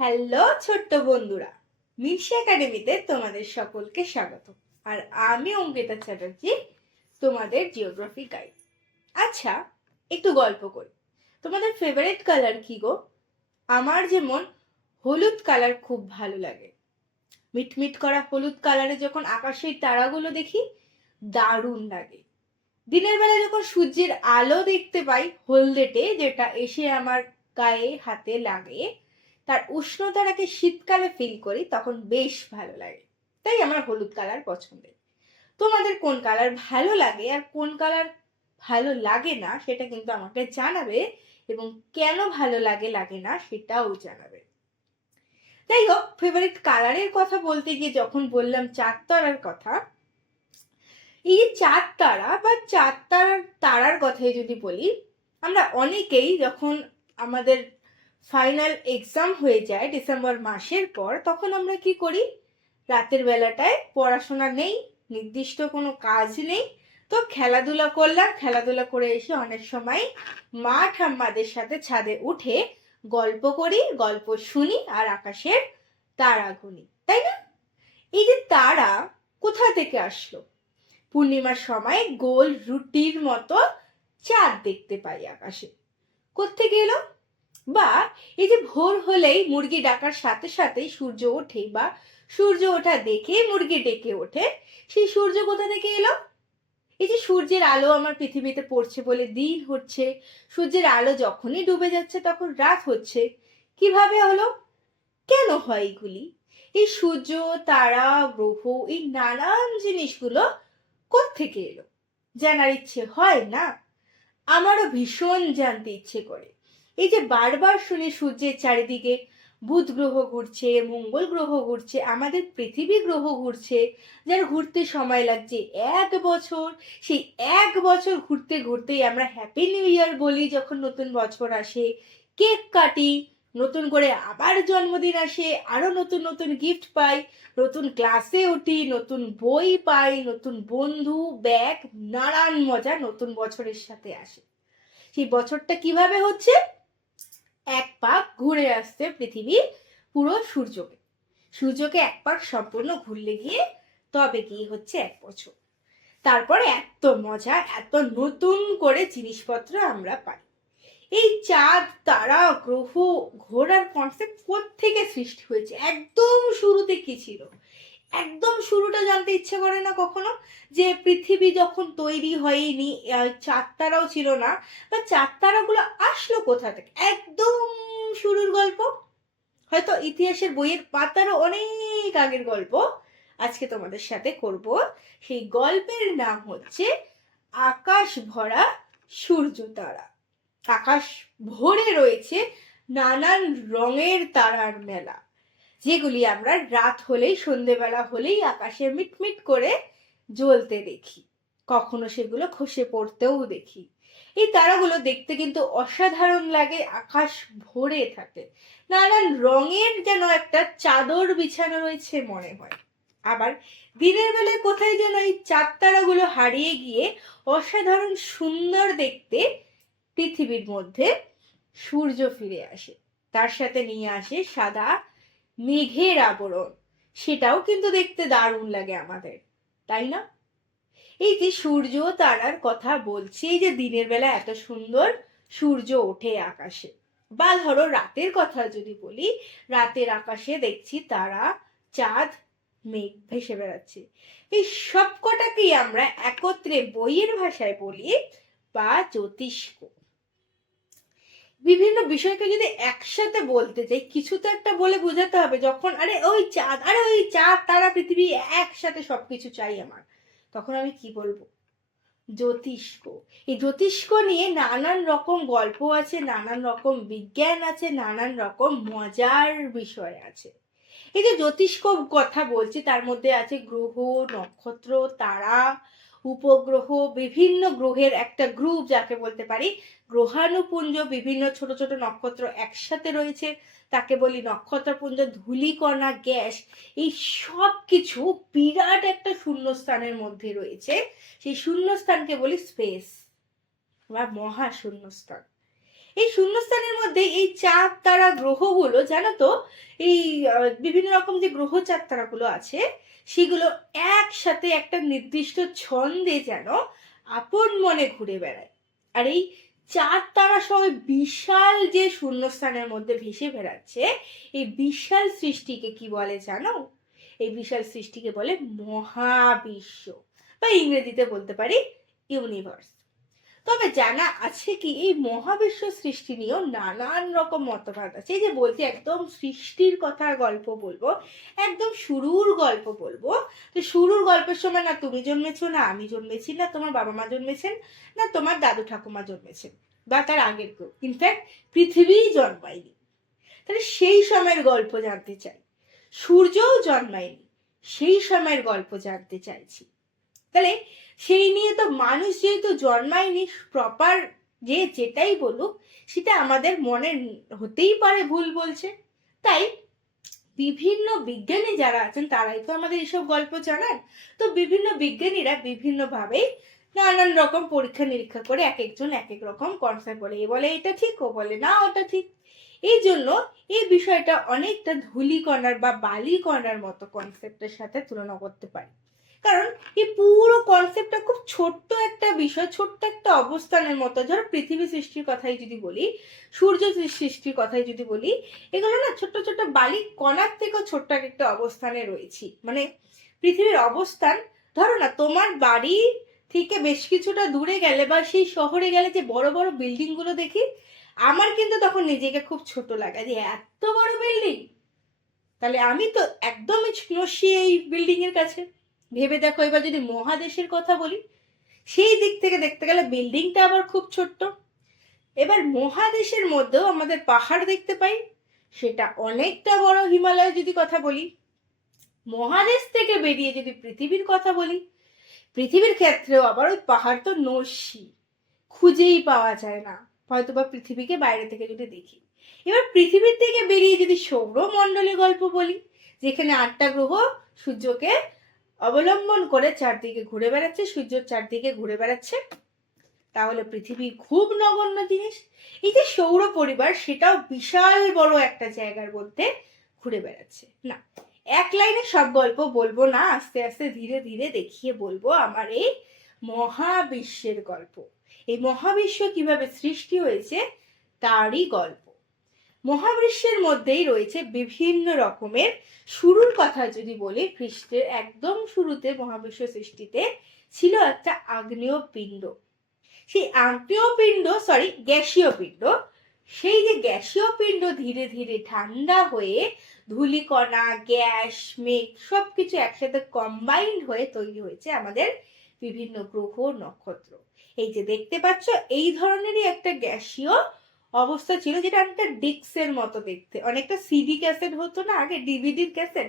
Hello ছোট্ট বন্ধুরা মির্সি একাডেমিতে তোমাদের সকলকে স্বাগত। আর আমি অঙ্কিতা চ্যাটার্জি, তোমাদের জিওগ্রাফি গাইড আচ্ছা একটু গল্প করি। তোমাদের ফেভারিট কালার কি গো? আমার যেমন হলুদ কালার খুব ভালো লাগে। মিটমিট করা হলুদ কালারে যখন আকাশের তারাগুলো দেখি, দারুণ লাগে। দিনের বেলা যখন সূর্যের আলো দেখতে পাই হলদেটে, যেটা এসে আমার গায়ে, হাতে লাগে তার উষ্ণতাটাকে শীতকালে ফিল করি, তখন বেশ ভালো লাগে। তাই আমার হলুদ কালার পছন্দের তোমাদের কোন কালার ভালো লাগে আর কোন কালার ভালো লাগে না, সেটা কিন্তু আমাকে জানাবে এবং কেন ভালো লাগে লাগে না, সেটাও জানাবে। যাই হোক ফেভারিট কালারের কথা বলতে গিয়ে যখন বললাম চার তারার কথা, এই যে চার তারা বা চার তারার তারার কথাই যদি বলি, আমরা অনেকেই যখন আমাদের ফাইনাল এক্সাম হয়ে যায় ডিসেম্বর মাসের পর, তখন আমরা কি করি? রাতের বেলাটায় পড়াশোনা নেই, নির্দিষ্ট কোনো কাজ নেই। তো খেলাধুলা করলাম, খেলাধুলা করে এসে অনেক সময় মা ঠাম্মাদের সাথে ছাদে উঠে গল্প করি, গল্প শুনি আর আকাশের তারা গুনি, তাই না? এই যে তারা কোথা থেকে আসলো? পূর্ণিমার সময় গোল রুটির মতো চাঁদ দেখতে পাই আকাশে। কোত্থেকে এলো? বা এই যে ভোর হলেই মুরগি ডাকার সাথে সাথেই সূর্য ওঠে বা সূর্য ওঠা দেখে মুরগি ডেকে ওঠে, সেই সূর্য কোথা থেকে এলো? এই যে সূর্যের আলো আমার পৃথিবীতে পড়ছে বলে দিন হচ্ছে, সূর্যের আলো যখনই ডুবে যাচ্ছে তখন রাত হচ্ছে। কীভাবে হলো? কেন হয় এগুলি? এই সূর্য, তারা, গ্রহ, এই নানান জিনিসগুলো কোত্থেকে এলো? জানার ইচ্ছে হয় না? আমারও ভীষণ জানতে ইচ্ছে করে। এই যে বারবার শুনি সূর্যের চারিদিকে বুধ গ্রহ ঘুরছে, মঙ্গল গ্রহ ঘুরছে, আমাদের পৃথিবী গ্রহ ঘুরছে, যার ঘুরতে সময় লাগছে এক বছর, সেই এক বছর ঘুরতে ঘুরতেই আমরা হ্যাপি নিউ ইয়ার বলি যখন নতুন বছর আসে। কেক কাটি, নতুন করে আবার জন্মদিন আসে, আরও নতুন নতুন গিফট পাই, নতুন ক্লাসে উঠি, নতুন বই পাই, নতুন বন্ধু ব্যাগ নানান মজা নতুন বছরের সাথে আসে। সেই বছরটা কীভাবে হচ্ছে? এক পাক ঘুরে আসছে পৃথিবীর পুরো সূর্যকে। সূর্যকে এক পাক সম্পূর্ণ ঘুরলে গিয়ে তবে কি হচ্ছে এক বছর। তারপরে এত মজা, এত নতুন করে জিনিসপত্র আমরা পাই। এই চাঁদ, তারা, গ্রহ ঘোরার কনসেপ্ট থেকে সৃষ্টি হয়েছে? একদম শুরুতে কি ছিল? একদম শুরুটা জানতে ইচ্ছে করে না কখনো যে পৃথিবী যখন তৈরি হয়নি আহ, চাঁদ তারাও ছিল না বা চাঁদ তারাগুলো আসলো কোথা থেকে? একদম শুরুর গল্প। হয়তো ইতিহাসের বইয়ের পাতারও অনেক আগের গল্প আজকে তোমাদের সাথে করব। সেই গল্পের নাম হচ্ছে আকাশ ভরা সূর্য তারা আকাশ ভরে রয়েছে নানান রঙের তারার মেলা। যেগুলি আমরা রাত হলেই, সন্ধেবেলা হলেই আকাশে মিটমিট করে জ্বলতে দেখি। কখনো সেগুলো খসে পড়তেও দেখি। এই তারাগুলো দেখতে কিন্তু অসাধারণ লাগে, আকাশ ভরে থাকে। নানান রঙের যেন একটা চাদর বিছানো রয়েছে মনে হয়। আবার দিনের বেলায় কোথায় যেন এই চাঁদ তারাগুলো হারিয়ে গিয়ে অসাধারণ সুন্দর দেখতে পৃথিবীর মধ্যে সূর্য ফিরে আসে। তার সাথে নিয়ে আসে সাদা মেঘের আবরণ। সেটাও কিন্তু দেখতে দারুণ লাগে আমাদের, তাই না? এই যে সূর্য তারার কথা বলছি, এই যে দিনের বেলা এত সুন্দর সূর্য ওঠে আকাশে। বা ধরো রাতের কথা যদি বলি, রাতের আকাশে দেখছি তারা চাঁদ, মেঘ ভেসে বেড়াচ্ছে। এই সব কটাকেই আমরা একত্রে বইয়ের ভাষায় বলি বা জ্যোতিষ্ক। বিভিন্ন বিষয়কে যদি একসাথে বলতে চাই, কিছু তো একটা বলে বোঝাতে হবে যখন, আরে ওই চাঁদ, আরে ওই চাঁদ, তারা, পৃথিবী একসাথে সবকিছু চাই আমার। তখন আমি কি বলব? জ্যোতিষ্ক। এই জ্যোতিষ্ক নিয়ে নানান রকম গল্প আছে, নানান রকম বিজ্ঞান আছে, নানান রকম মজার বিষয় আছে। এই যে জ্যোতিষ্ক কথা বলছি, তার মধ্যে আছে গ্রহ, নক্ষত্র, তারা উপগ্রহ বিভিন্ন গ্রহের একটা গ্রুপ যাকে বলতে পারি, গ্রহাণুপুঞ্জ বিভিন্ন ছোট ছোট নক্ষত্র একসাথে রয়েছে, তাকে বলি নক্ষত্রপুঞ্জ, ধূলিকণা, গ্যাস, এই সব কিছু বিরাট একটা শূন্যস্থানের মধ্যে রয়েছে। সেই শূন্যস্থানকে বলি স্পেস বা মহা শূন্যস্থান। এই শূন্যস্থানের মধ্যে এই চাঁদ, তারা গ্রহগুলো, জানো তো? এই বিভিন্ন রকম যে গ্রহ চাঁদ তারাগুলো আছে সেগুলো একসাথে একটা নির্দিষ্ট ছন্দে যেন আপন মনে ঘুরে বেড়ায়। আর এই চার তারা সহ বিশাল যে শূন্যস্থানের মধ্যে ভেসে বেড়াচ্ছে, এই বিশাল সৃষ্টিকে কি বলে জানো? এই বিশাল সৃষ্টিকে বলে মহাবিশ্ব। বা ইংরেজিতে বলতে পারি ইউনিভার্স তবে জানা আছে কি, এই মহাবিশ্ব সৃষ্টি নিয়েও নানান রকম মতবাদ আছে। এই যে বলছি, একদম সৃষ্টির কথা গল্প বলব, একদম শুরুর গল্প বলব। তো শুরুর গল্পের সময়, না তুমি জন্মেছো, না আমি জন্মেছি, না তোমার বাবা মা জন্মেছেন, না তোমার দাদু ঠাকুমা জন্মেছেন, বা তার আগের কেউ। ইনফ্যাক্ট পৃথিবীই জন্মায়নি। তাহলে সেই সময়ের গল্প জানতে চাই। সূর্যও জন্মায়নি, সেই সময়ের গল্প জানতে চাইছি। তাহলে সেই নিয়ে তো মানুষ যেহেতু জন্মায়নি প্রপার যে যেটাই বলুক, সেটা আমাদের মনে হতেই পারে ভুল বলছে। তাই বিভিন্ন বিজ্ঞানী যারা আছেন, তারাই তো আমাদের এসব গল্প জানান। তো বিভিন্ন বিজ্ঞানীরা বিভিন্নভাবে নানান রকম পরীক্ষা নিরীক্ষা করে এক একজন এক এক রকম কনসেপ্ট বলে, এ বলে এটা ঠিক, ও বলে না, ওটা ঠিক। এই জন্য এই বিষয়টা অনেকটা ধূলিকণার বা বালিকণার মতো কনসেপ্টের সাথে তুলনা করতে পারি। কারণ এই পুরো কনসেপ্টটা খুব ছোট্ট একটা বিষয়, ছোট্ট একটা অবস্থানের মতো। ধরো পৃথিবী সৃষ্টির কথাই যদি বলি, সূর্য সৃষ্টির কথাই যদি বলি, এগুলো না ছোট্ট ছোট্ট বালি কণার থেকেও ছোট্ট এক একটা অবস্থানে রয়েছি। মানে পৃথিবীর অবস্থান, ধরো না তোমার বাড়ি থেকে বেশ কিছুটা দূরে গেলে বা সেই শহরে গেলে যে বড় বড় বিল্ডিংগুলো দেখি, আমার কিন্তু তখন নিজেকে খুব ছোট লাগে যে এত বড় বিল্ডিং! তাহলে আমি তো একদমই নস্যি এই বিল্ডিং এর কাছে। ভেবে দেখো, এবার যদি মহাদেশের কথা বলি, সেই দিক থেকে দেখতে গেলে বিল্ডিংটা আবার খুব ছোট্ট। এবার মহাদেশের মধ্যেও আমাদের পাহাড় দেখতে পাই, সেটা অনেকটা বড় হিমালয় যদি কথা বলি। মহাদেশ থেকে বেরিয়ে যদি পৃথিবীর কথা বলি, পৃথিবীর ক্ষেত্রেও আবার ওই পাহাড় তো নস্যি খুঁজেই পাওয়া যায় না। হয়তো বা পৃথিবীকে বাইরে থেকে যদি দেখি। এবার পৃথিবীর থেকে বেরিয়ে যদি সৌরমণ্ডলের গল্প বলি, যেখানে আটটা গ্রহ সূর্যকে অবলম্বন করে চারদিকে ঘুরে বেড়াচ্ছে সূর্যের চারদিকে ঘুরে বেড়াচ্ছে। তাহলে পৃথিবী খুব নগণ্য জিনিস। এই যে সৌর পরিবার, সেটাও বিশাল বড় একটা জায়গার মধ্যে ঘুরে বেড়াচ্ছে। না, এক লাইনে সব গল্প বলব না, আস্তে আস্তে ধীরে ধীরে দেখিয়ে বলব আমার এই মহাবিশ্বের গল্প। এই মহাবিশ্ব কীভাবে সৃষ্টি হয়েছে, তারই গল্প। মহাবিশ্বের মধ্যেই রয়েছে বিভিন্ন রকমের শুরুর কথা যদি বলি, খ্রিস্টের একদম শুরুতে মহাবিশ্ব সৃষ্টিতে ছিল একটা আগ্নেয় পিণ্ড সেই আগ্নেয় পিণ্ড সরি গ্যাসীয় পিণ্ড সেই যে গ্যাসীয় পিণ্ড ধীরে ধীরে ঠান্ডা হয়ে ধূলিকণা, গ্যাস, মেঘ সব কিছু একসাথে কম্বাইন্ড হয়ে তৈরি হয়েছে আমাদের বিভিন্ন গ্রহ, নক্ষত্র। এই যে দেখতে পাচ্ছ, এই ধরনেরই একটা গ্যাসীয় অবস্থা ছিল যেটা অনেকটা ডিক্সের মতো দেখতে। অনেকটা সিডি ক্যাসেট হতো না, আগে ডিভিডির ক্যাসেট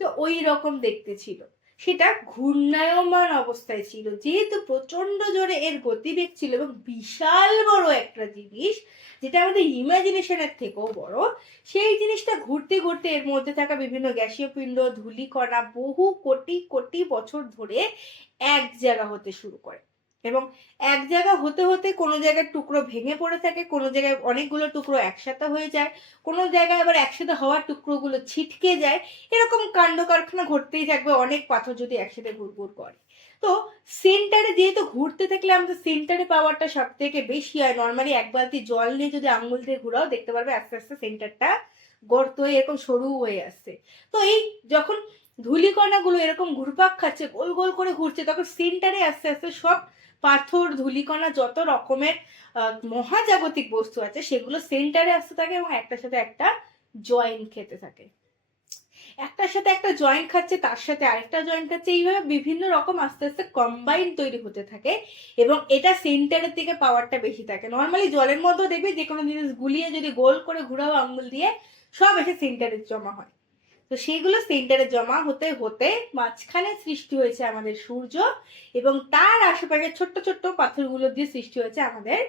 তো ওই রকম দেখতে ছিল। সেটা ঘূর্ণায়মান অবস্থায় ছিল। যেহেতু প্রচণ্ড জোরে এর গতিবেগ ছিল এবং বিশাল বড় একটা জিনিস, যেটা আমাদের ইমাজিনেশনের থেকেও বড়, সেই জিনিসটা ঘুরতে ঘুরতে এর মধ্যে থাকা বিভিন্ন গ্যাসীয় পিণ্ড, ধূলিকণা বহু কোটি কোটি বছর ধরে এক জায়গা হতে শুরু করে। এবং এক জায়গা হতে হতে কোনো জায়গায় টুকরো ভেঙে পড়ে থাকে, কোনো জায়গায় অনেকগুলো টুকরো একসাথে হয়ে যায়, কোনো জায়গায় আবার একসাথে হওয়ার টুকরোগুলো ছিটকে যায়, এরকম কাণ্ড কারখানা ঘটতেই থাকবে, অনেক পাথর যদি একসাথে ঘুরঘুর করে। তো সেন্টারে যেহেতু ঘুরতে থাকলে আমাদের সেন্টারে পাওয়ারটা সব থেকে বেশি হয় নর্মালি এক বালতি জল নিয়ে যদি আঙুল দিয়ে ঘুরাও, দেখতে পারবে আস্তে আস্তে সেন্টারটা গর্ত হয়ে এরকম সরু হয়ে আসছে। তো এই যখন ধুলিকণাগুলো এরকম ঘুরপাক খাচ্ছে, গোল গোল করে ঘুরছে, তখন সেন্টারে আস্তে আস্তে সব পাথর, ধূলিকণা যত রকমের মহাজাগতিক বস্তু আছে, সেগুলো সেন্টারে আসতে থাকে এবং একটার সাথে একটা জয়েন্ট খেতে থাকে। একটার সাথে একটা জয়েন্ট খাচ্ছে, তার সাথে আরেকটা জয়েন্ট খাচ্ছে, এইভাবে বিভিন্ন রকম আস্তে আস্তে কম্বাইন তৈরি হতে থাকে এবং এটা সেন্টারের দিকে পাওয়ারটা বেশি থাকে। নর্মালি জলের মধ্যেও দেখবে যে কোনো জিনিস গুলিয়ে যদি গোল করে ঘুরাও আঙ্গুল দিয়ে সব এসে সেন্টারে জমা হয়। তো সেইগুলো সেন্টারে জমা হতে হতে মাঝখানে সৃষ্টি হয়েছে আমাদের সূর্য এবং তার আশেপাশে ছোট্ট ছোট্ট পাথরগুলো দিয়ে সৃষ্টি হয়েছে আমাদের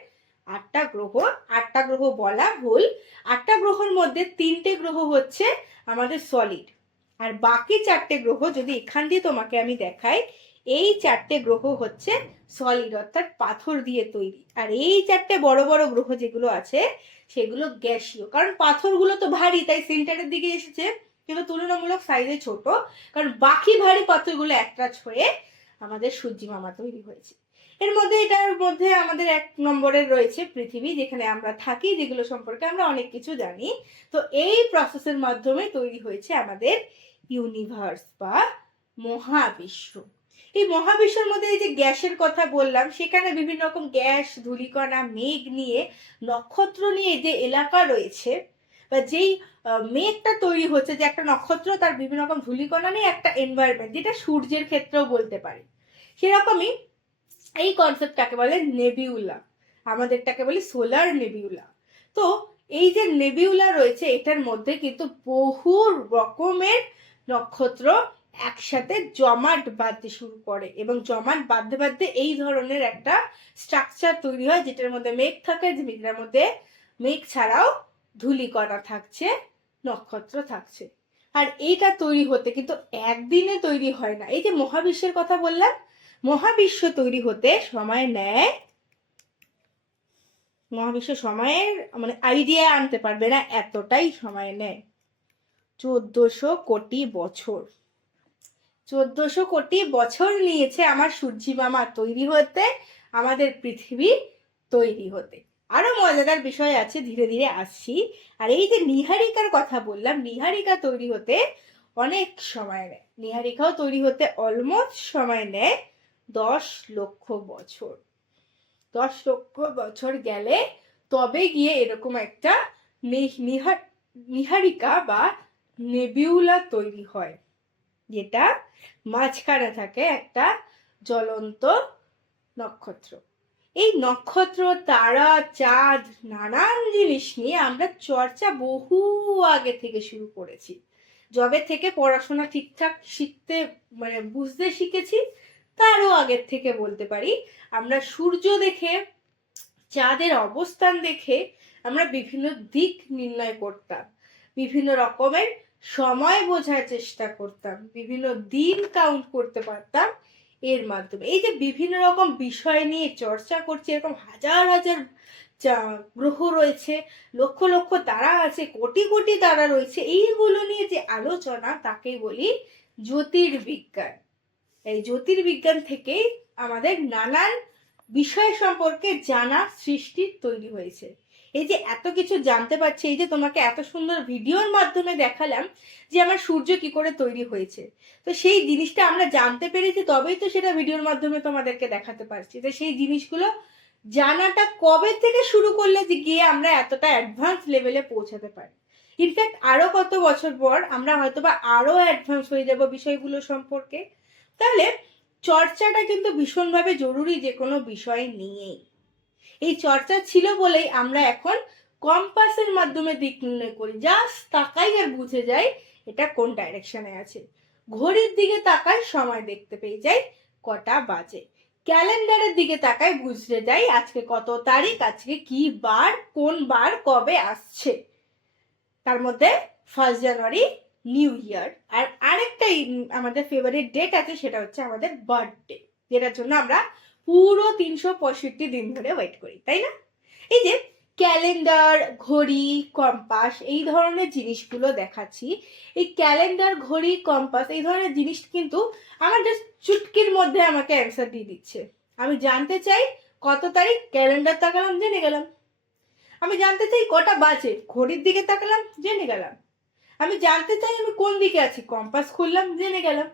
আটটা গ্রহ। আটটা গ্রহ বলা ভুল। আটটা গ্রহর মধ্যে তিনটে গ্রহ হচ্ছে আমাদের সলিড আর বাকি চারটে গ্রহ যদি এখান দিয়ে তোমাকে আমি দেখাই, এই চারটে গ্রহ হচ্ছে সলিড অর্থাৎ পাথর দিয়ে তৈরি। আর এই চারটে বড় বড় গ্রহ যেগুলো আছে, সেগুলো গ্যাসীয়। কারণ পাথরগুলো তো ভারী, তাই সেন্টারের দিকে এসেছে। কিন্তু তুলনামূলক সাইজে ছোট। কারণ বাকি ভারী পাথরগুলো একটা হয়ে আমাদের সূর্যি মামা তৈরি হয়েছে। এর মধ্যে এটার মধ্যে আমাদের এক নম্বরের রয়েছে পৃথিবী, যেখানে আমরা থাকি, যেগুলো সম্পর্কে আমরা অনেক কিছু জানি। তো এই প্রসেসের মাধ্যমে তৈরি হয়েছে আমাদের ইউনিভার্স বা মহাবিশ্ব। এই মহাবিশ্বের মধ্যে এই যে গ্যাসের কথা বললাম, সেখানে বিভিন্ন রকম গ্যাস, ধূলিকণা, মেঘ নিয়ে নক্ষত্র নিয়ে যে এলাকা রয়েছে বা যেই মেঘটা তৈরি হচ্ছে যে একটা নক্ষত্র তার বিভিন্ন রকম ধূলিকণা নিয়ে একটা এনভায়রনমেন্ট যেটা সূর্যের ক্ষেত্রেও বলতে পারি। সেরকমই এই কনসেপ্টটাকে বলে নেবিউলা আমাদেরটাকে বলি সোলার নেবিউলা তো এই যে নেবিউলা রয়েছে, এটার মধ্যে কিন্তু বহু রকমের নক্ষত্র একসাথে জমাট বাঁধতে শুরু করে এবং জমাট বাঁধতে বাঁধতে এই ধরনের একটা স্ট্রাকচার তৈরি হয়, যেটার মধ্যে মেঘ থাকে, যে মেঘটার মধ্যে মেঘ ছাড়াও ধূলিকণা থাকছে, নক্ষত্র থাকছে। আর এইটা তৈরি হতে কিন্তু একদিনে তৈরি হয় না। এই যে মহাবিশ্বের কথা বললাম, মহাবিশ্ব তৈরি হতে সময় নেয়, মহাবিশ্ব সময়ের মানে আইডিয়া আনতে পারবে না, এতটাই সময় নেয়। চোদ্দশো কোটি বছর। চোদ্দশো কোটি বছর নিয়েছে আমার সূর্যি মামা তৈরি হতে, আমাদের পৃথিবী তৈরি হতে। আরও মজাদার বিষয় আছে, ধীরে ধীরে আসছি। আর এই যে নিহারিকার কথা বললাম, নিহারিকা তৈরি হতে অনেক সময় নেয়। নিহারিকাও তৈরি হতে অলমোস্ট সময় নেয় দশ লক্ষ বছর। দশ লক্ষ বছর গেলে তবে গিয়ে এরকম একটা নিহারিকা বা নেবিউলা তৈরি হয়, যেটা মাঝখানে থাকে একটা জ্বলন্ত নক্ষত্র। এই নক্ষত্র, তারা, চাঁদ, নানান জিনিস নিয়ে আমরা চর্চা বহু আগে থেকে শুরু করেছি। যবে থেকে পড়াশোনা ঠিকঠাক শিখতে মানে বুঝতে শিখেছি, তারও আগের থেকে বলতে পারি। আমরা সূর্য দেখে, চাঁদের অবস্থান দেখে আমরা বিভিন্ন দিক নির্ণয় করতাম। বিভিন্ন রকমের সময় বোঝার চেষ্টা করতাম। বিভিন্ন দিন কাউন্ট করতে পারতাম। এর মাধ্যমে। এই যে বিভিন্ন রকম বিষয় নিয়ে চর্চা করছে, এরকম হাজার হাজার গ্রহ রয়েছে, লক্ষ লক্ষ তারা আছে, কোটি কোটি তারা রয়েছে, এইগুলো নিয়ে যে আলোচনা তাকে বলি জ্যোতির্বিজ্ঞান। এই জ্যোতির্বিজ্ঞান থেকেই আমাদের নানান বিষয় সম্পর্কে জানা সৃষ্টি তৈরি হয়েছে। এই যে এত কিছু জানতে পারছি, এই যে তোমাকে এত সুন্দর ভিডিওর মাধ্যমে দেখালাম যে আমার সূর্য কি করে তৈরি হয়েছে। তো সেই জিনিসটা আমরা জানতে পেরেছি, তবেই তো সেটা ভিডিওর মাধ্যমে তোমাদেরকে দেখাতে পারছি। তো সেই জিনিসগুলো জানাটা কবে থেকে শুরু করলে যে গিয়ে আমরা এতটা অ্যাডভান্স লেভেলে পৌঁছাতে পারি? ইনফ্যাক্ট আরও কত বছর পর আমরা হয়তোবা আরও অ্যাডভান্স হয়ে যাব বিষয়গুলো সম্পর্কে। তাহলে চর্চাটা কিন্তু ভীষণভাবে জরুরি যে কোনো বিষয় নিয়েই। এই চর্চা ছিল বলেই আমরা এখন কম্পাসের মাধ্যমে দিক নির্ণয় করি। জাস্ট তাকাই আর বুঝে যাই এটা কোন ডাইরেকশনে আছে। ঘড়ির দিকে তাকাই, সময় দেখতে পেয়ে যাই, কটা বাজে। ক্যালেন্ডারের দিকে তাকাই, বুঝতে যাই আজকে কত তারিখ, আজকে কি বার, কোন বার কবে আসছে। তার মধ্যে ফার্স্ট জানুয়ারি নিউ ইয়ার আর আরেকটাই আমাদের ফেভারিট ডেট আছে, সেটা হচ্ছে আমাদের বার্থডে যেটার জন্য আমরা পুরো তিনশো পঁয়ষট্টি দিন ধরে ওয়েট করি, তাই না? এই যে ক্যালেন্ডার ঘড়ি কম্পাস এই ধরনের জিনিসগুলো দেখাচ্ছি। এই ক্যালেন্ডার ঘড়ি কম্পাস এই ধরনের জিনিস কিন্তু আমার জাস্ট চুটকির মধ্যে আমাকে অ্যান্সার দিয়ে দিচ্ছে। আমি জানতে চাই কত তারিখ ক্যালেন্ডার তাকালাম, জেনে গেলাম। আমি জানতে চাই কটা বাজে, ঘড়ির দিকে তাকালাম, জেনে গেলাম। আমি জানতে চাই আমি কোন দিকে আছি কম্পাস খুললাম, জেনে গেলাম।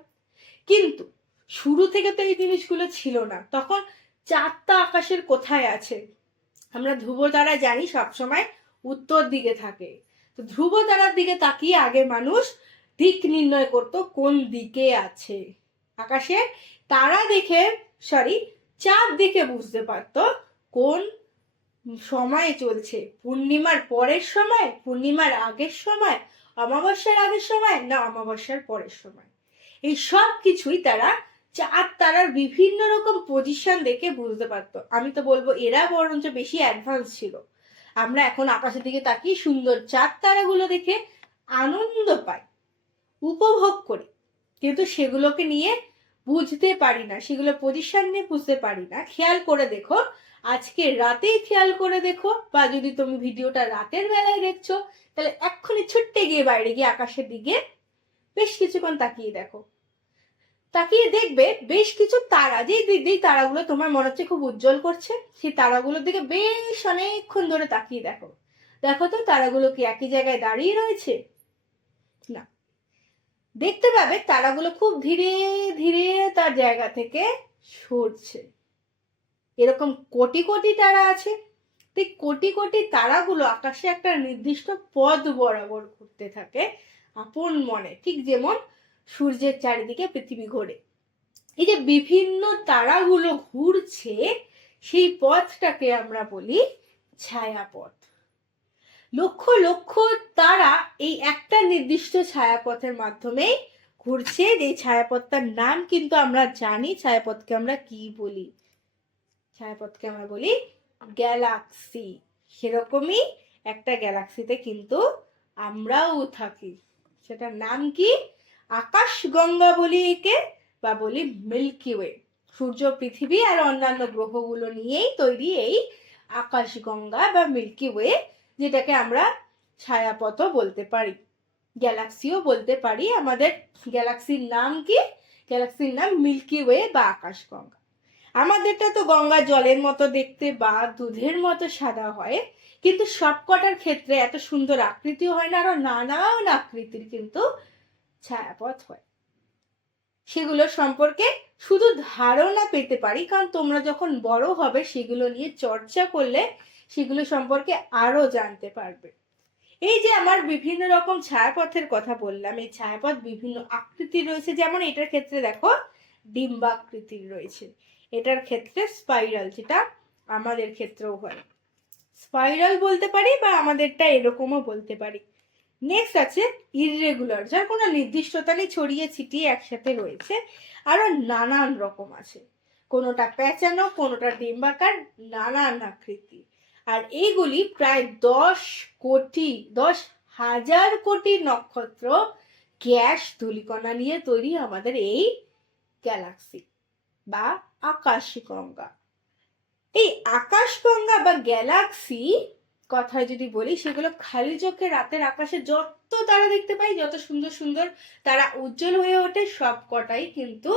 কিন্তু শুরু থেকে তো এই জিনিসগুলো ছিল না। তখন চারটা আকাশের কোথায় আছে? আমরা ধ্রুব তারা জানি সবসময় উত্তর দিকে থাকে। তো ধ্রুব তারার দিকে তাকিয়ে আগে মানুষ দিক নির্ণয় করত, কোন দিকে আছে? আকাশে তারা দেখে সরি চাঁদ দেখে বুঝতে পারতো কোন সময় চলছে। পূর্ণিমার পরের সময়, পূর্ণিমার আগের সময়, অমাবস্যার আগের সময় না অমাবস্যার পরের সময়। এই সব কিছুই তারা চাঁদ তারার বিভিন্ন রকম পজিশন দেখে বুঝতে পারতো। আমি তো বলব, এরা বরঞ্চ বেশি অ্যাডভান্স ছিল। আমরা এখন আকাশের দিকে তাকিয়ে সুন্দর চাঁদ তারাগুলো দেখে আনন্দ পাই, উপভোগ করি। কিন্তু সেগুলোকে নিয়ে বুঝতে পারি না, সেগুলো পজিশন নিয়ে বুঝতে পারি না। খেয়াল করে দেখো, আজকে রাতেই খেয়াল করে দেখো, বা যদি তুমি ভিডিওটা রাতের বেলায় দেখছ, তাহলে এক্ষুনি ছুট্টে গিয়ে বাইরে গিয়ে আকাশের দিকে বেশ কিছুক্ষণ তাকিয়ে দেখো। তাকিয়ে দেখবে বেশ কিছু তারা, যেই দিক দিয়ে তারাগুলো তোমার মনে হচ্ছে খুব উজ্জ্বল করছে, সেই তারাগুলোর দিকে বেশ অনেকক্ষণ ধরে তাকিয়ে দেখো। দেখো তো তারাগুলো কি একই জায়গায় দাঁড়িয়ে রয়েছে? না। দেখতে পাবে তারাগুলো খুব ধীরে ধীরে তার জায়গা থেকে সরছে। এরকম কোটি কোটি তারা আছে, ঠিক কোটি কোটি তারাগুলো আকাশে একটা নির্দিষ্ট পথ বরাবর ঘুরতে থাকে, আপন মনে, ঠিক যেমন সূর্যের চারিদিকে পৃথিবী ঘোরে। এই যে বিভিন্ন তারাগুলো ঘুরছে, সেই পথটাকে আমরা বলি ছায়াপথ। লক্ষ লক্ষ তারা এই একটা নির্দিষ্ট ছায়াপথের মাধ্যমে ঘুরছে। এই ছায়াপথটার নাম কিন্তু আমরা জানি। ছায়াপথকে আমরা কি বলি? ছায়াপথকে আমরা বলি গ্যালাক্সি। সেরকমই একটা গ্যালাক্সিতে কিন্তু আমরাও থাকি। সেটার নাম কি? আকাশ গঙ্গা বলি একে বা বলি মিল্কি ওয়ে। সূর্য, পৃথিবী আর অন্যান্য গ্রহগুলো নিয়েই তৈরি এই আকাশ গঙ্গা বা মিল্কি ওয়ে, যেটাকে আমরা ছায়াপথও বলতে পারি। গ্যালাক্সিও বলতে পারি। আমাদের গ্যালাক্সির নাম কি? গ্যালাক্সির নাম মিল্কি ওয়ে বা আকাশগঙ্গা আমাদেরটা তো গঙ্গা জলের মতো দেখতে বা দুধের মতো সাদা হয়, কিন্তু সবকটার ক্ষেত্রে এত সুন্দর আকৃতিও হয় না, আরও নানান আকৃতির কিন্তু ছায়াপথ হয়। সেগুলো সম্পর্কে শুধু ধারণা পেতে পারি, কারণ তোমরা যখন বড় হবে সেগুলো নিয়ে চর্চা করলে সেগুলো সম্পর্কে আরও জানতে পারবে। এই যে আমার বিভিন্ন রকম ছায়াপথের কথা বললাম, এই ছায়াপথ বিভিন্ন আকৃতি রয়েছে। যেমন এটার ক্ষেত্রে দেখো, ডিম্বাকৃতির রয়েছে। এটার ক্ষেত্রে স্পাইরাল যেটা আমাদের ক্ষেত্রেও হয়। স্পাইরাল বলতে পারি বা আমাদেরটা এরকমও বলতে পারি। নেক্সট আছে ইররেগুলার যার কোনো নির্দিষ্টতা নেই ছড়িয়ে ছিটিয়ে একসাথে রয়েছে। আরও নানান রকম আছে। কোনোটা প্যাঁচানো, কোনোটা ডিম্বাকার, নানান আকৃতি। আর এইগুলি প্রায় দশ কোটি, দশ হাজার কোটি নক্ষত্র গ্যাস ধূলিকণা নিয়ে তৈরি আমাদের এই গ্যালাক্সি বা আকাশগঙ্গা। এই আকাশগঙ্গা বা গ্যালাক্সি কথায় যদি বলি, সেগুলো খালি চোখে রাতের আকাশে যত তারা দেখতে পাই, যত সুন্দর সুন্দর তারা উজ্জ্বল হয়ে ওঠে সব কটাই কিন্তু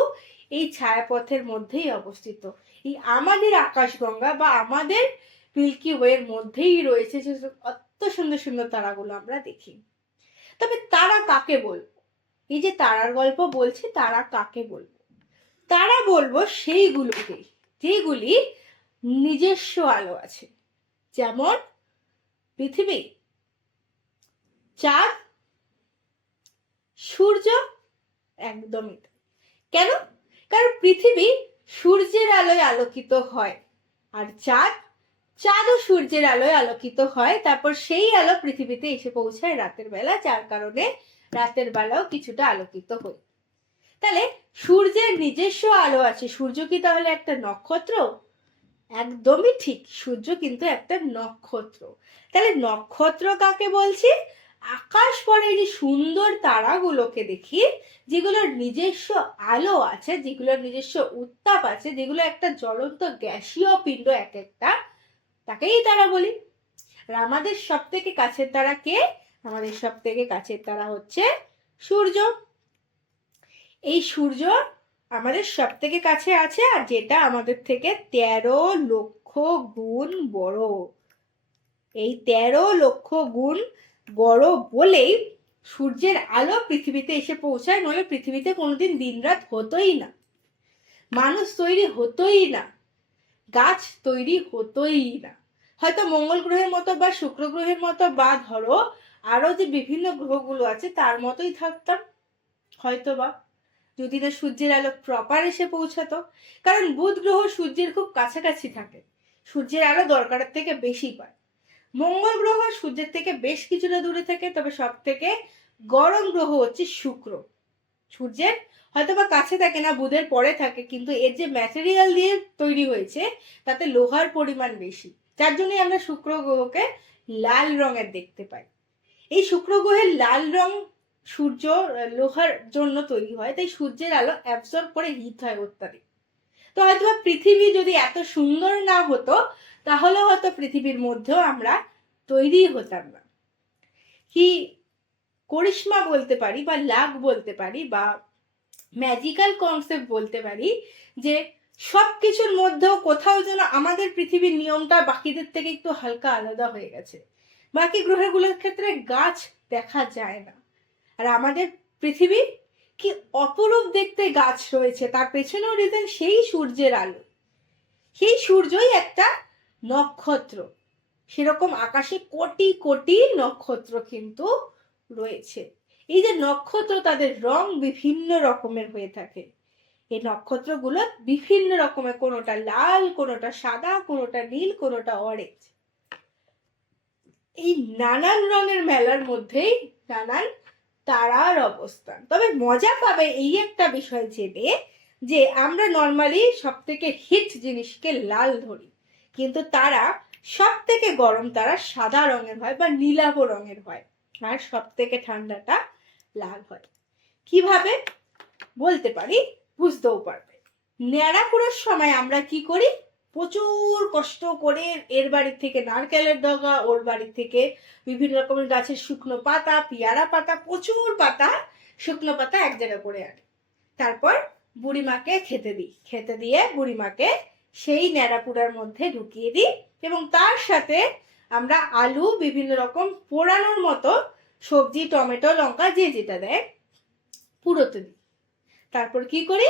এই ছায়াপথের মধ্যেই অবস্থিত। এই আমাদের আকাশগঙ্গা বা আমাদের মিল্কি ওয়ের মধ্যেই রয়েছে সে অত সুন্দর সুন্দর তারাগুলো আমরা দেখি। তবে তারা কাকে বলব? এই যে তারার গল্প বলছি, তারা কাকে বলব? তারা বলব সেইগুলোকে যেগুলি নিজস্ব আলো আছে। যেমন পৃথিবী। চাঁদ, সূর্য একদমই। কেন? কারণ পৃথিবী সূর্যের আলোয় আলোকিত হয় আর চাঁদ, চাঁদও সূর্যের আলোয় আলোকিত হয়। তারপর সেই আলো পৃথিবীতে এসে পৌঁছায় রাতের বেলা, যার কারণে রাতের বেলাও কিছুটা আলোকিত হয়। তাহলে সূর্যের নিজস্ব আলো আছে। সূর্য কি তাহলে একটা নক্ষত্র? একদমই ঠিক। সূর্য কিন্তু একটা নক্ষত্র। তাহলে নক্ষত্র কাকে বলছি? আকাশ পরে যে সুন্দর তারাগুলোকে দেখি, যেগুলোর নিজস্ব আলো আছে, যেগুলোর নিজস্ব উত্তাপ আছে, যেগুলো একটা জ্বলন্ত গ্যাসীয় পিণ্ড এক একটা, তাকেই তারা বলি। আর আমাদের সব থেকে কাছের তারা কে? আমাদের সব থেকে কাছের তারা হচ্ছে সূর্য। এই সূর্য আমাদের সব থেকে কাছে আছে আর যেটা আমাদের থেকে তেরো লক্ষ গুণ বড়। এই তেরো লক্ষ গুণ বড় বলেই সূর্যের আলো পৃথিবীতে এসে পৌঁছায়, নইলে পৃথিবীতে কোনোদিন দিনরাত হতোই না। মানুষ তৈরি হতোই না, গাছ তৈরি হতোই না। হয়তো মঙ্গল গ্রহের মতো বা শুক্র গ্রহের মতো বা ধরো আরও যে বিভিন্ন গ্রহগুলো আছে, তার মতোই থাকতাম হয়তো বা যদি না সূর্যের আলো প্রপার এসে পৌঁছাতো, কারণ বুধ গ্রহ সূর্যের খুব কাছাকাছি থাকে, সূর্যের আলো দরকারের থেকে বেশি পায়। মঙ্গল গ্রহ সূর্যের থেকে বেশ কিছুটা দূরে থাকে, তবে সব থেকে গরম গ্রহ হচ্ছে শুক্র। সূর্যের হয়তো বা কাছে থাকে না, বুধের পরে থাকে, কিন্তু এর যে ম্যাটেরিয়াল দিয়ে তৈরি হয়েছে, তাতে লোহার পরিমাণ বেশি। যার জন্যই আমরা শুক্র গ্রহকে লাল রঙের দেখতে পাই। এই শুক্র গ্রহের লাল রং সূর্য লোহার জন্য তৈরি হয়, তাই সূর্যের আলো অ্যাবজর্ব করে হিট হয় অত্যাধিক। তো হয়তো পৃথিবী যদি এত সুন্দর না হতো, তাহলে হয়তো পৃথিবীর মধ্যেও আমরা তৈরি হতাম না। কি করিশ্মা বলতে পারি বা লাভ বলতে পারি বা ম্যাজিক্যাল কনসেপ্ট বলতে পারি যে সব কিছুর মধ্যেও কোথাও যেন আমাদের পৃথিবীর নিয়মটা বাকিদের থেকে একটু হালকা আলাদা হয়ে গেছে। বাকি গ্রহগুলোর ক্ষেত্রে গাছ দেখা যায় না। আর আমাদের পৃথিবী কি অপরূপ দেখতে গাছ রয়েছে, তার পেছনেও রিজন সেই সূর্যের আলো। সেই সূর্যই একটা নক্ষত্র। সেরকম আকাশে কোটি কোটি নক্ষত্র কিন্তু রয়েছে। এই যে নক্ষত্র, তাদের রং বিভিন্ন রকমের হয়ে থাকে। এই নক্ষত্রগুলো বিভিন্ন রকমের, কোনোটা লাল, কোনোটা সাদা, কোনোটা নীল, কোনোটা অরেঞ্জ। এই নানান রঙের মেলার মধ্যেই নানান তারার অবস্থান। তবে মজা পাবে এই একটা বিষয় জেনে যে আমরা নর্মালি সব থেকে হিট জিনিসকে লাল ধরি। কিন্তু তারা সব থেকে গরম তারা সাদা রঙের হয় বা নীলাভ রঙের হয়। আর সব থেকে ঠান্ডাটা লাল হয়। কীভাবে? বলতে পারি, বুঝতেও পারবে। ন্যাড়াপুরোর সময় আমরা কি করি? প্রচুর কষ্ট করে এর বাড়ির থেকে নারকেলের ডগা, ওর বাড়ির থেকে বিভিন্ন রকমের গাছের শুকনো পাতা, পেয়ারা পাতা, প্রচুর পাতা, শুকনো পাতা এক জায়গা করে আনে। তারপর বুড়িমাকে খেতে দিই। খেতে দিয়ে বুড়িমাকে সেই ন্যাড়াপুরার মধ্যে ঢুকিয়ে দিই এবং তার সাথে আমরা আলু, বিভিন্ন রকম পোড়ানোর মতো সবজি, টমেটো, লঙ্কা যে যেটা দেয়, পুরোতে দিই। তারপর কি করি?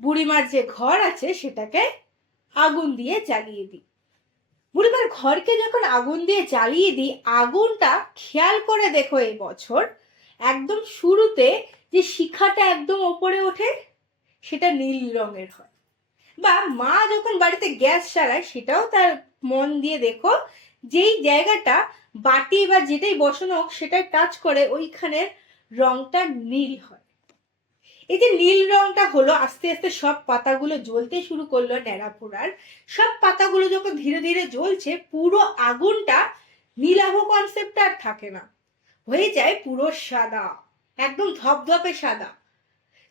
বুড়িমার যে ঘর আছে সেটাকে আগুন দিয়ে জ্বালিয়ে দিই। বুড়িমার ঘরকে যখন আগুন দিয়ে জ্বালিয়ে দিই, আগুনটা খেয়াল করে দেখো এই বছর, একদম শুরুতে যে শিখাটা একদম ওপরে ওঠে, সেটা নীল রঙের হয়। বা মা যখন বাড়িতে গ্যাস সারায় সেটাও তার মন দিয়ে দেখো, যেই জায়গাটা বাটি বা যেটাই বসানো হোক সেটা টাচ করে ওইখানের রংটা নীল হয়। এই যে নীল রংটা হলো, আস্তে আস্তে সব পাতাগুলো জ্বলতে শুরু করল ন্যাড়াপোড়ার সব পাতাগুলো যখন ধীরে ধীরে জ্বলছে, পুরো আগুনটা নীলাভ কনসেপ্ট আর থাকে না। হয়ে যায় পুরো সাদা, একদম ধপধপে সাদা।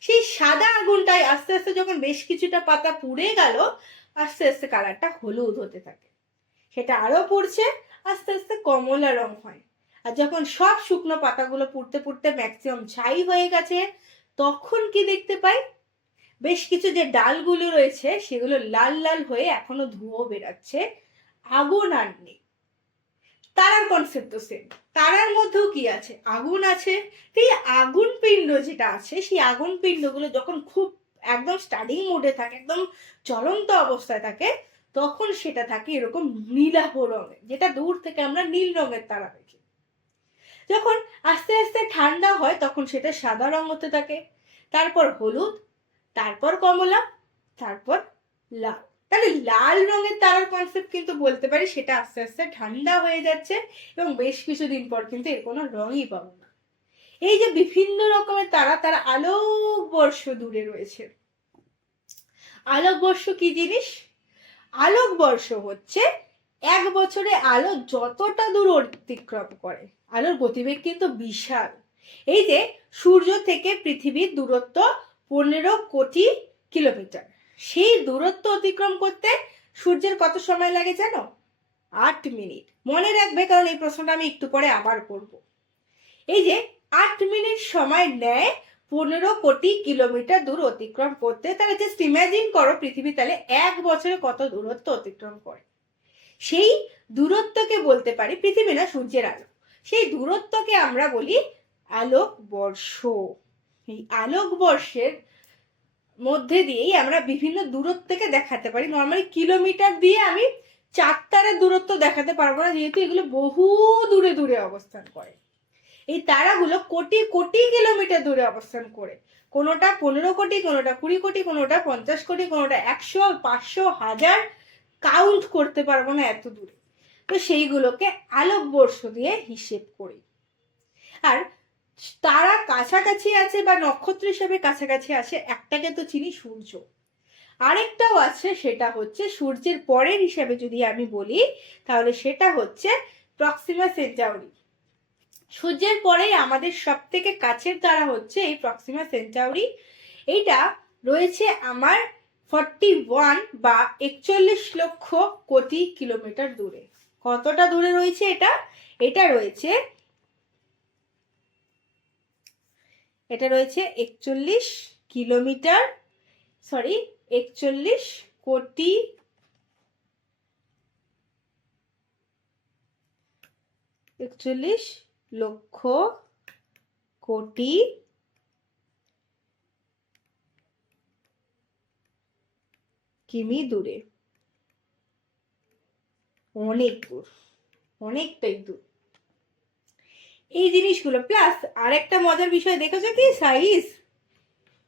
সেই সাদা আগুনটাই আস্তে আস্তে যখন বেশ কিছুটা পাতা পুড়ে গেল, আস্তে আস্তে কালারটা হলুদ হতে থাকে। সেটা আরও পড়ছে, আস্তে আস্তে কমলা রং হয়। আর যখন সব শুকনো পাতাগুলো পুড়তে পুড়তে ম্যাক্সিমাম ছাই হয়ে গেছে তখন কি দেখতে পাই? বেশ কিছু যে ডালগুলো রয়েছে, সেগুলো লাল লাল হয়ে এখনও ধুয়ো বেরাচ্ছে। আগুন আর নেই। তারার কনসেপ্ট তো সেম তারার মধ্যেও কি আছে? আগুন আছে। এই আগুন পিণ্ড যেটা আছে, সেই আগুন পিণ্ডগুলো যখন খুব একদম স্টার্টিং মোডে থাকে, একদম চলন্ত অবস্থায় থাকে, তখন সেটা থাকে এরকম নীলাভ রঙের, যেটা দূর থেকে আমরা নীল রঙের তারা দেখি। যখন আস্তে আস্তে ঠান্ডা হয় তখন সেটা সাদা রং হতে থাকে। তারপর হলুদ, তারপর কমলা, তারপর লাল। তাহলে লাল রঙের তারার কনসেপ্ট কিন্তু বলতে পারি সেটা আস্তে আস্তে ঠান্ডা হয়ে যাচ্ছে এবং বেশ কিছুদিন পর কিন্তু এর কোনো রঙই পাবো না। এই যে বিভিন্ন রকমের তারা তারা আলোকবর্ষ দূরে রয়েছে। আলোকবর্ষ কি জিনিস? আলোকবর্ষ হচ্ছে এক বছরে আলো যতটা দূর অতিক্রম করে। আলোর গতিবেগ কিন্তু বিশাল। এই যে সূর্য থেকে পৃথিবীর দূরত্ব পনেরো কোটি কিলোমিটার। সেই দূরত্ব অতিক্রম করতে সূর্যের কত সময় লাগে জানো? আট মিনিট। মনে রাখবে, কারণ এই প্রশ্নটা আমি একটু পরে আবার করব। এই যে আট মিনিট সময় নেয় পনেরো কোটি কিলোমিটার দূর অতিক্রম করতে। তাহলে জাস্ট ইম্যাজিন করো পৃথিবী তাহলে এক বছরে কত দূরত্ব অতিক্রম করে। সেই দূরত্বকে বলতে পারি পৃথিবী না সূর্যের আলো। সেই দূরত্বকে আমরা বলি আলোক বর্ষ এই আলোকবর্ষের মধ্যে দিয়েই আমরা বিভিন্ন দূরত্বকে দেখাতে পারি। নর্মালি কিলোমিটার দিয়ে আমি চার তারের দূরত্ব দেখাতে পারব না, যেহেতু এগুলো বহু দূরে দূরে অবস্থান করে। এই তারাগুলো কোটি কোটি কিলোমিটার দূরে অবস্থান করে। কোনোটা পনেরো কোটি, কোনোটা কুড়ি কোটি, কোনোটা পঞ্চাশ কোটি, কোনোটা একশো, পাঁচশো, হাজার কাউন্ট করতে পারব না এত দূরে। তো সেইগুলোকে আলোকবর্ষ দিয়ে হিসেব করি। আর তারা কাছাকাছি আছে বা নক্ষত্র হিসেবে কাছাকাছি আছে, একটাকে তো চিনি সূর্য। আরেকটাও আছে, সেটা হচ্ছে সূর্যের পরের হিসাবে যদি আমি বলি, তাহলে সেটা হচ্ছে প্রক্সিমা সেন্টাউরি সূর্যের পরেই আমাদের সব থেকে কাছের তারা হচ্ছে এই প্রক্সিমা সেন্টাউরি এইটা রয়েছে আমার ফর্টি ওয়ান বা একচল্লিশ লক্ষ কোটি কিলোমিটার দূরে। কতটা দূরে রয়েছে এটা? এটা রয়েছে এটা রয়েছে একচল্লিশ কিলোমিটার সরি একচল্লিশ কোটি একচল্লিশ লক্ষ কোটি কিমি দূরে। অনেক দূর, অনেকটাই দূর। এই জিনিসগুলো, প্লাস আরেকটা মজার বিষয়, দেখেছ কি সাইজ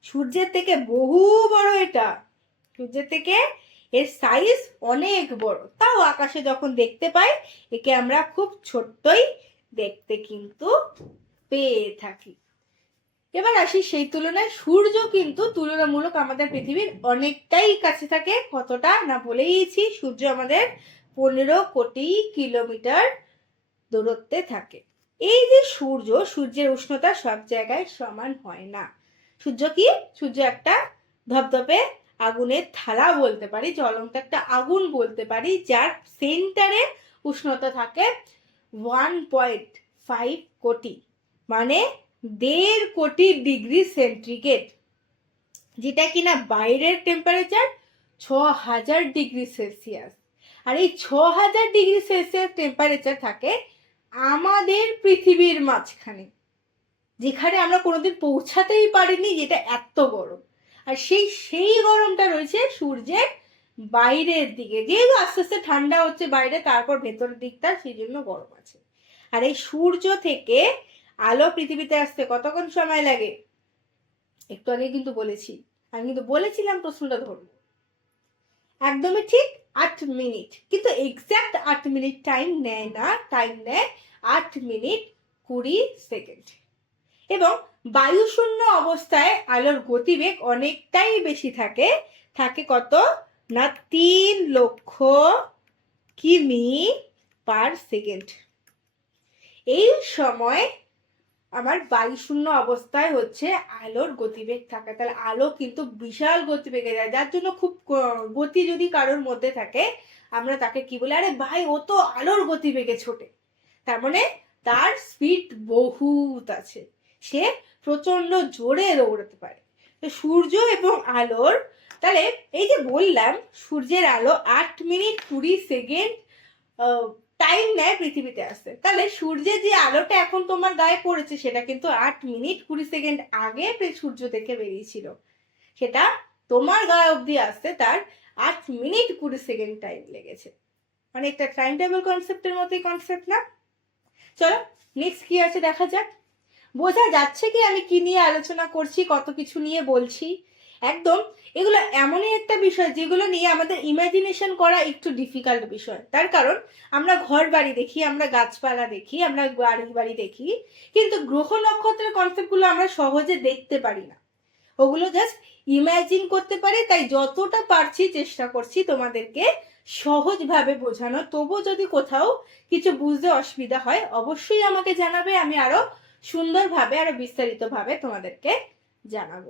সূর্যের থেকে বহু বড় এটা। সূর্যের থেকে এর সাইজ অনেক বড়। তাও আকাশে যখন দেখতে পাই, একে আমরা খুব ছোট্টই দেখতে কিন্তু পেয়ে থাকি। এবার আসি সেই তুলনায়, সূর্য কিন্তু তুলনামূলক আমাদের পৃথিবীর অনেকটাই কাছে থাকে। কতটা না বলেইছি, সূর্য আমাদের পনেরো কোটি কিলোমিটার দূরত্বে থাকে। এই যে সূর্য, সূর্যের উষ্ণতা সব জায়গায় সমান হয় না। সূর্য কি? সূর্য একটা ধপধপে আগুনের থালা বলতে পারি, জ্বলন্ত একটা আগুন বলতে পারি, যার সেন্টারে উষ্ণতা থাকে ওয়ান পয়েন্ট ফাইভ কোটি মানে দেড় কোটি ডিগ্রি সেন্টিগ্রেড, যেটা কিনা বাইরের টেম্পারেচার ছ হাজার ডিগ্রি সেলসিয়াস। আর এই ছ হাজার ডিগ্রি সেলসিয়াস টেম্পারেচার থাকে আমাদের পৃথিবীর মাঝখানে, যেখানে আমরা কোনোদিন পৌঁছাতেই পারিনি যেটা এত গরম। আর সেই সেই গরমটা রয়েছে সূর্যের বাইরের দিকে। যেহেতু আস্তে আস্তে ঠান্ডা হচ্ছে বাইরে, তারপর ভেতরের দিকটা সেই জন্য গরম আছে। আর এই সূর্য থেকে আলো পৃথিবীতে আসতে কতক্ষণ সময় লাগে? একটু আগে কিন্তু বলেছি। আমি কিন্তু বলেছিলাম প্রশ্নটা ধরবো। একদমই ঠিক আট মিনিট। কিন্তু এক্স্যাক্ট আট মিনিট টাইম নেয় না টাইম নেয় আট মিনিট কুড়ি সেকেন্ড এবং বায়ুশূন্য অবস্থায় আলোর গতিবেগ অনেকটাই বেশি থাকে থাকে কত? না, তিন লক্ষ কিমি পার সেকেন্ড। এই সময় আমার বায়ুশূন্য অবস্থায় হচ্ছে আলোর গতিবেগ থাকে। তাহলে আলো কিন্তু বিশাল গতিবেগে যায়, যার জন্য খুব গতি যদি কারোর মধ্যে থাকে, আমরা তাকে কি বলি? আরে ভাই, ও তো আলোর গতিবেগে ছোটে। তার মানে তার স্পিড বহুত আছে। সে প্রচণ্ড জোরে দৌড়াতে পারে। তো সূর্য এবং আলোর, তাহলে এই যে বললাম, সূর্যের আলো আট মিনিট কুড়ি সেকেন্ড টাইম নেয় পৃথিবীতে আসতে। তাহলে সূর্যের যে আলোটা এখন তোমার গায়ে পড়েছে, সেটা কিন্তু আট মিনিট কুড়ি সেকেন্ড আগে সূর্য থেকে বেরিয়েছিল। সেটা তোমার গায়ে অবধি আসতে তার আট মিনিট কুড়ি সেকেন্ড টাইম লেগেছে। মানে একটা টাইম টেবিল কনসেপ্টের মতোই কনসেপ্ট না? চলো নেক্সট কি আছে দেখা যাক। বোঝা যাচ্ছে কি আমি কি নিয়ে আলোচনা করছি, কত কিছু নিয়ে বলছি। একদম, এগুলো এমনই একটা বিষয় যেগুলো নিয়ে আমাদের ইমাজিনেশন করা একটু ডিফিকাল্ট বিষয়। তার কারণ, আমরা ঘর বাড়ি দেখি, আমরা গাছপালা দেখি, আমরা বাড়ি বাড়ি দেখি, কিন্তু গ্রহ নক্ষত্রের কনসেপ্টগুলো আমরা সহজে দেখতে পারি না। ওগুলো জাস্ট ইমাজিন করতে পারি, তাই যতটা পারছি চেষ্টা করছি তোমাদেরকে সহজভাবে বোঝানো। তবু যদি কোথাও কিছু বুঝতে অসুবিধা হয়, অবশ্যই আমাকে জানাবে, আমি আরও সুন্দরভাবে, আরও বিস্তারিতভাবে তোমাদেরকে জানাব।